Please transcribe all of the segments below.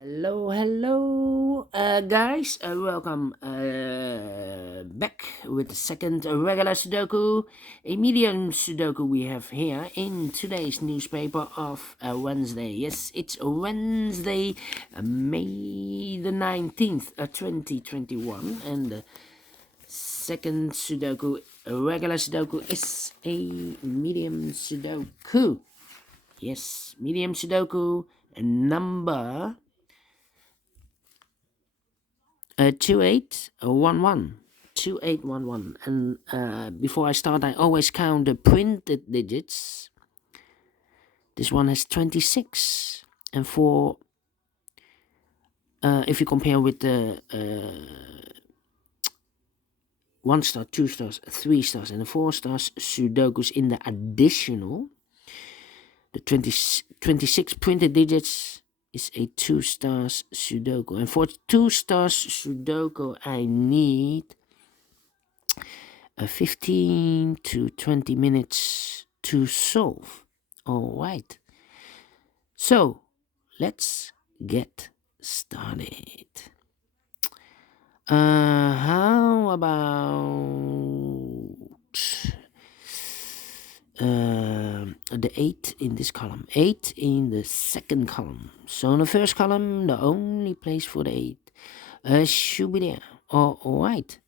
Hello, guys. Welcome back with the second regular Sudoku, a medium Sudoku we have here in today's newspaper of Wednesday. Yes, it's Wednesday, May the 19th, 2021, and the second Sudoku, a regular Sudoku, is a medium Sudoku. Yes, medium Sudoku number 2811. 2811. And before I start, I always count the printed digits. This one has 26. And for if you compare with the 1 star, 2 stars, 3 stars, and the 4 stars Sudokus in the additional, the 26 printed digits is a 2 stars Sudoku. And for 2 stars Sudoku, I need 15 to 20 minutes to solve. All right. So let's get started. How about the 8 in this column, 8 in the second column? So in the first column, the only place for the 8 should be there. All right.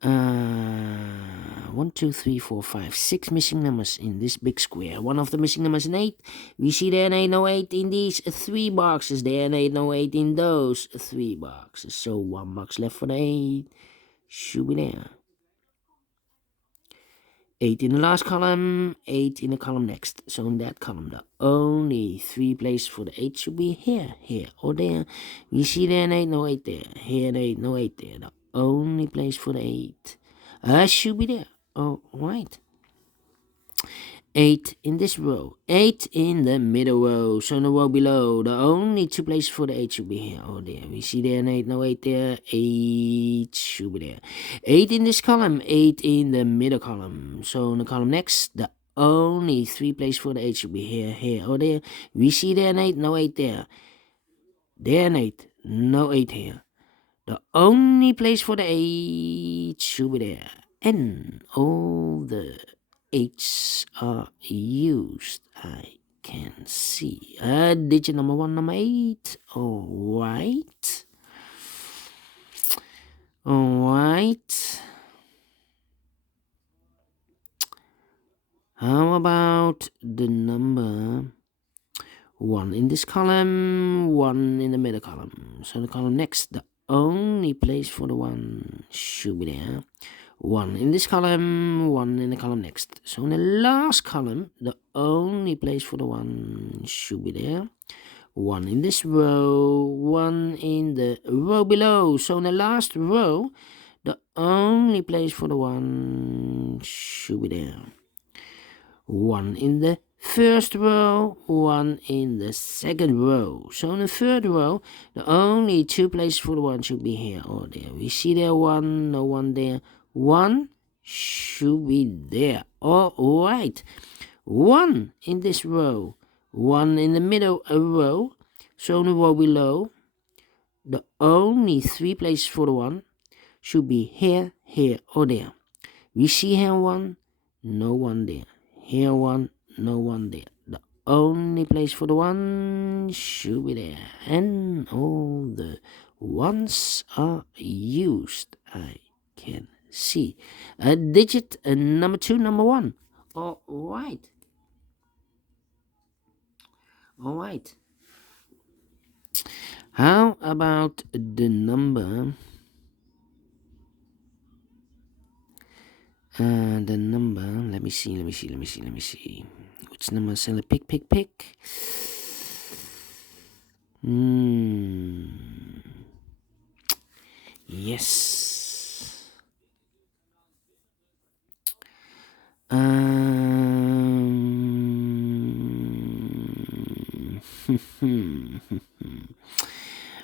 1, 2, 3, 4, 5, 6 missing numbers in this big square. One of the missing numbers is an 8. We see there ain't no 8 in these 3 boxes. There ain't no 8 in those 3 boxes. So 1 box left for the 8. Should be there. 8 in the last column, 8 in the column next. So in that column, the only 3 places for the 8 should be here, or there. We see there ain't no 8 there. Here there ain't no 8 there. The only place for the 8 should be there. All right. 8 in this row, 8 in the middle row, so in the row below, the only 2 places for the 8 should be here or there. We see there, 8, no 8 there, 8 should be there. 8 in this column, 8 in the middle column, so in the column next, the only 3 places for the 8 should be here or there. We see there, 8, no 8 there. There, 8, no 8 here. The only place for the 8 should be there. And all the 8s are used. I can see. Digit number 1, number 8. Alright. Alright. How about the number 1 in this column, 1 in the middle column. So the column next, the only place for the 1 should be there. 1 in this column, 1 in the column next. So in the last column, the only place for the 1 should be there. 1 in this row, 1 in the row below. So in the last row, the only place for the 1 should be there. 1 in the first row, 1 in the second row. So in the third row, the only 2 places for the 1 should be here or there. We see there 1, no 1 there. 1 should be there. All right. 1 in this row, 1 in the middle row. So in the row below, the only 3 places for the 1 should be here, or there. We see here 1, no 1 there. Here 1, no 1 there. The only place for the 1 should be there. And all the 1s are used. I can see. A digit number 2, number 1. All right. All right. How about the number? The number. Let me see. Which number shall I pick? Yes.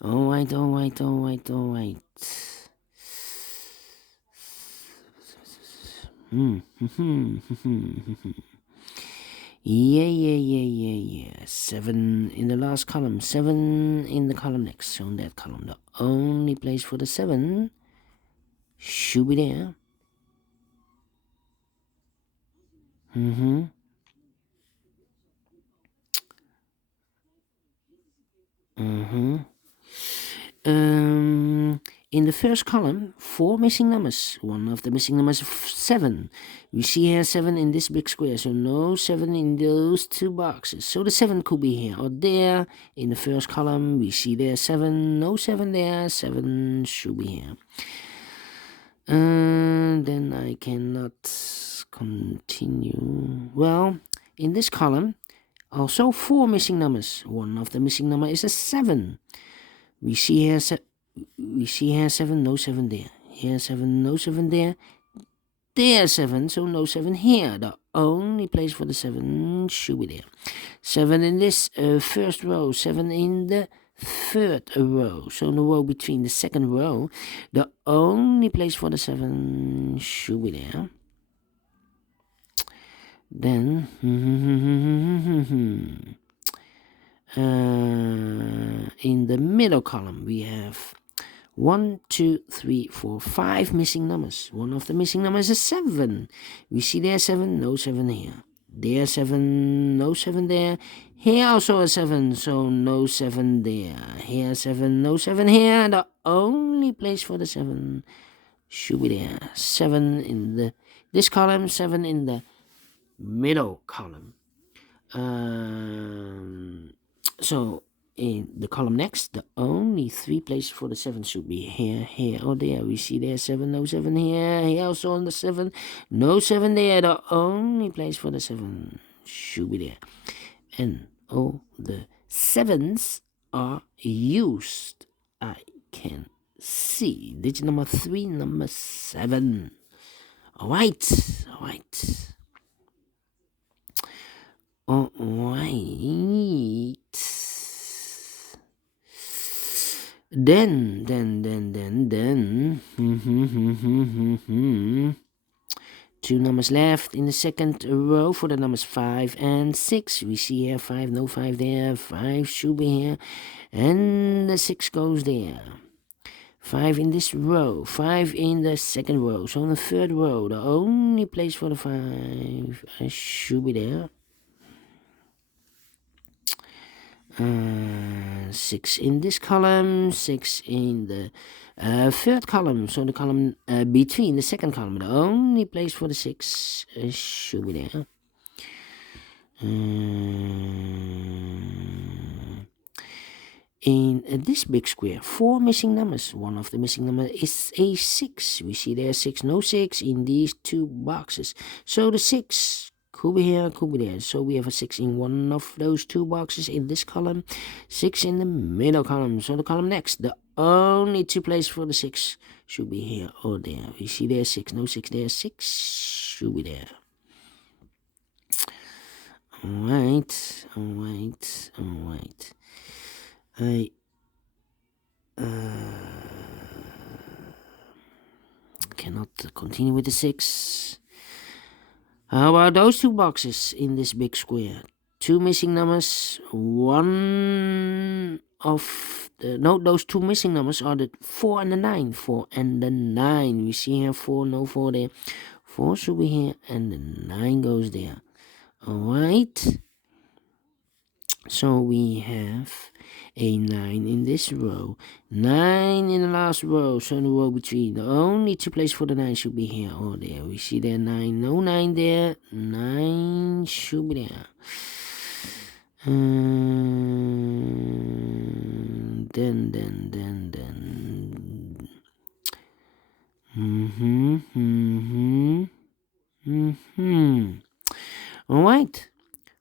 All right. Yeah. 7 in the last column, 7 in the column next. So in that column, the only place for the 7 should be there. In the first column, 4 missing numbers. One of the missing numbers is 7. We see here 7 in this big square, so no 7 in those 2 boxes. So the 7 could be here or there. In the first column, we see there 7, no 7 there, 7 should be here. Then I cannot continue. Well, in this column, also 4 missing numbers. One of the missing number is a 7. We see here 7, no 7 there. Here 7, no 7 there. There 7, so no 7 here. The only place for the 7 should be there. 7 in this first row, 7 in the third row. So in the row between the second row, the only place for the 7 should be there. Then in the middle column we have 1, 2, 3, 4, 5 missing numbers. One of the missing numbers is 7. We see there 7, no 7 here. There 7, no 7 there. Here also a 7, so no 7 there. Here 7, no 7 here. The only place for the 7 should be there. 7 in this column, 7 in the middle column. So in the column next, the only 3 places for the 7 should be here, here, or there. We see there 7, no 7 here. Here also on the 7, no 7 there. The only place for the 7 should be there. And all the 7s are used. I can see digit number 3, number 7. Alright. Then 2 numbers left in the second row for the numbers 5 and 6. We see here 5, no 5 there. 5 should be here, and the 6 goes there. 5 in this row, 5 in the second row. So in the third row, the only place for the 5 should be there. 6 in this column, 6 in the third column, so the column between the second column, the only place for the 6 should be there. In this big square, 4 missing numbers. One of the missing numbers is a 6. We see there 6, no 6 in these 2 boxes. So the 6 could be here, could be there. So we have a 6 in one of those 2 boxes in this column, 6 in the middle column. So the column next, the only 2 places for the 6 should be here or there. We see there 6, no 6 there, 6 should be there. Alright. I cannot continue with the 6. How about those 2 boxes in this big square? 2 missing numbers. Those 2 missing numbers are the 4 and the 9. 4 and the 9. We see here 4, no 4 there. 4 should be here, and the 9 goes there. Alright. So we have a 9 in this row, 9 in the last row, so in the row between, the only 2 places for the 9 should be here or there. We see there 9, no 9 there, 9 should be there. Alright.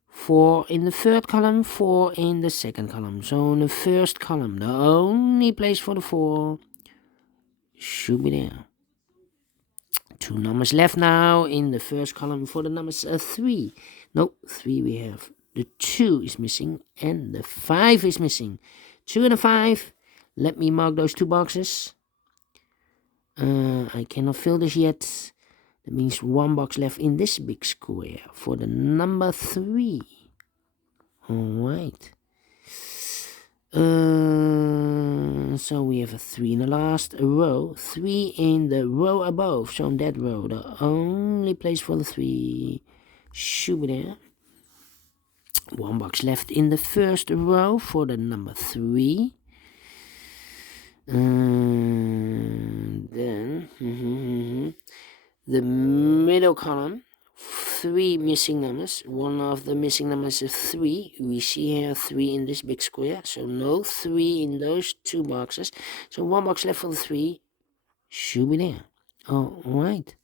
4 in the third column, 4 in the second column. So in the first column, the only place for the 4 should be there. 2 numbers left now in the first column for the numbers 3. No, 3 we have. The 2 is missing and the 5 is missing. 2 and a 5. Let me mark those 2 boxes. I cannot fill this yet. That means 1 box left in this big square for the number 3. Alright. So we have a 3 in the last row, 3 in the row above. So on that row, the only place for the 3 should be there. 1 box left in the first row for the number 3. And then the middle column, 3 missing numbers. One of the missing numbers is 3. We see here 3 in this big square, so no 3 in those 2 boxes. So 1 box left for the 3 should be there. Alright.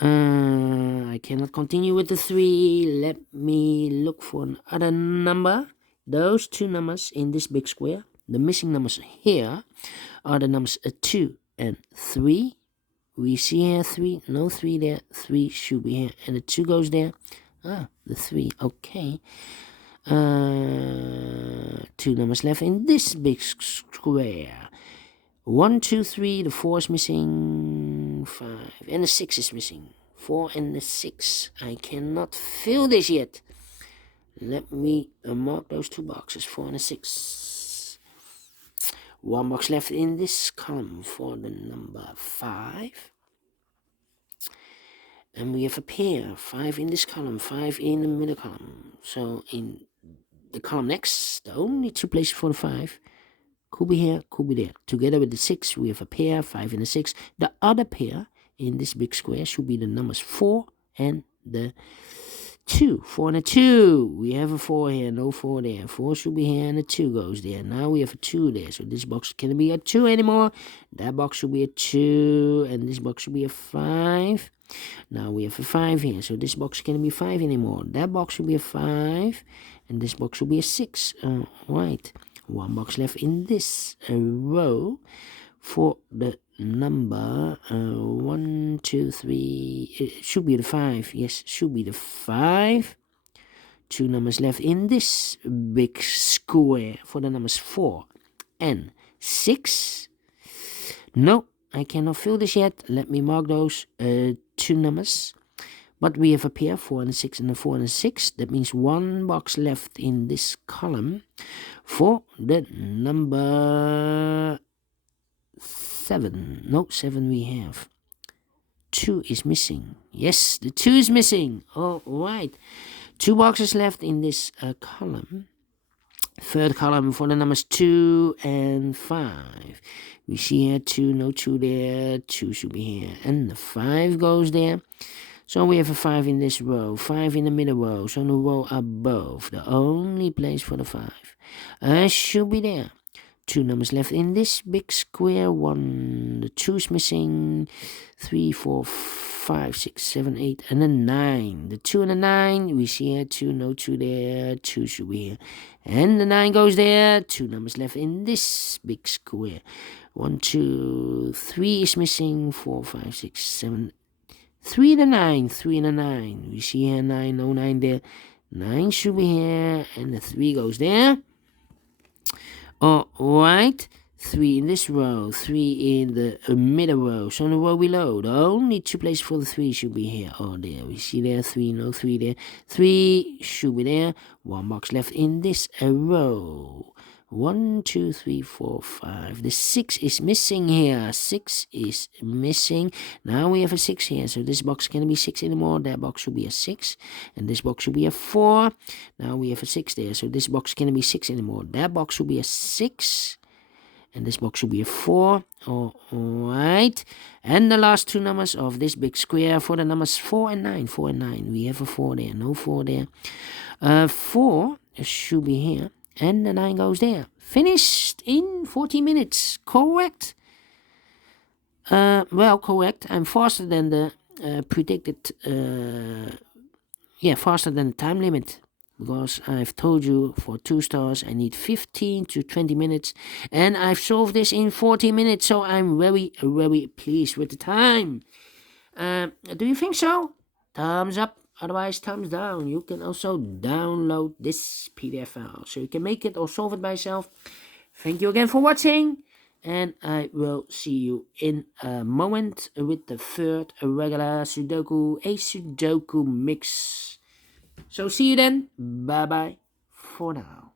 I cannot continue with the 3. Let me look for another number. Those 2 numbers in this big square, the missing numbers here are the numbers 2 and 3. We see here 3, no 3 there, 3 should be here, and the 2 goes there. The 3, okay. 2 numbers left in this big square. 1, 2, 3, the 4 is missing, 5, and the 6 is missing. 4 and the 6. I cannot fill this yet. Let me mark those 2 boxes, 4 and a 6. 1 box left in this column for the number 5. And we have a pair, 5 in this column, 5 in the middle column. So in the column next, the only 2 places for the 5 could be here, could be there. Together with the 6, we have a pair, 5 and a 6. The other pair in this big square should be the numbers 4 and the 2. 4 and a 2. We have a 4 here, no 4 there. 4 should be here and a 2 goes there. Now we have a 2 there. So this box can't be a 2 anymore. That box should be a 2. And this box should be a 5. Now we have a 5 here. So this box can't be 5 anymore. That box should be a 5. And this box should be a 6. Right. 1 box left in this row for the number 1, 2, 3. It should be the 5. Yes, should be the 5. 2 numbers left in this big square for the numbers 4 and 6. No, I cannot fill this yet. Let me mark those 2 numbers. But we have a pair, 4 and a 6 and a 4 and a 6. That means 1 box left in this column for the number 7. No, 7 we have. 2 is missing. Yes, the 2 is missing. All right. 2 boxes left in this column. Third column for the numbers 2 and 5. We see here 2, no 2 there. 2 should be here. And the 5 goes there. So we have a 5 in this row, 5 in the middle row, so in the row above, the only place for the 5 should be there. 2 numbers left in this big square, 1, the 2 is missing, 3, 4, 5, 6, 7, 8, and a 9. The 2 and the 9, we see here 2, no 2 there, 2 should be here. And the 9 goes there, 2 numbers left in this big square. 1, 2, 3 is missing, 4, 5, 6, 7, 3 and a 9, 3 and a 9. We see here 9, no 9 there. 9 should be here, and the 3 goes there. Alright, 3 in this row, 3 in the middle row. So in the row below, the only 2 places for the 3 should be here. There, we see there 3, no 3 there. 3 should be there. 1 box left in this row. 1, 2, 3, 4, 5. The 6 is missing here. 6 is missing. Now we have a 6 here. So this box can't be 6 anymore. That box should be a 6. And this box should be a 4. Now we have a 6 there. So this box can't be 6 anymore. That box should be a 6. And this box should be a 4. Alright. And the last 2 numbers of this big square for the numbers 4 and 9. 4 and 9. We have a 4 there. No 4 there. 4 should be here. And the 9 goes there. Finished in 40 minutes. Correct. Well, correct. I'm faster than the predicted. Faster than the time limit. Because I've told you for 2 stars I need 15 to 20 minutes. And I've solved this in 40 minutes. So I'm very, very pleased with the time. Do you think so? Thumbs up. Otherwise, thumbs down. You can also download this PDF file, so you can make it or solve it by yourself. Thank you again for watching. and I will see you in a moment with the third regular Sudoku, a Sudoku mix. So see you then. Bye bye for now.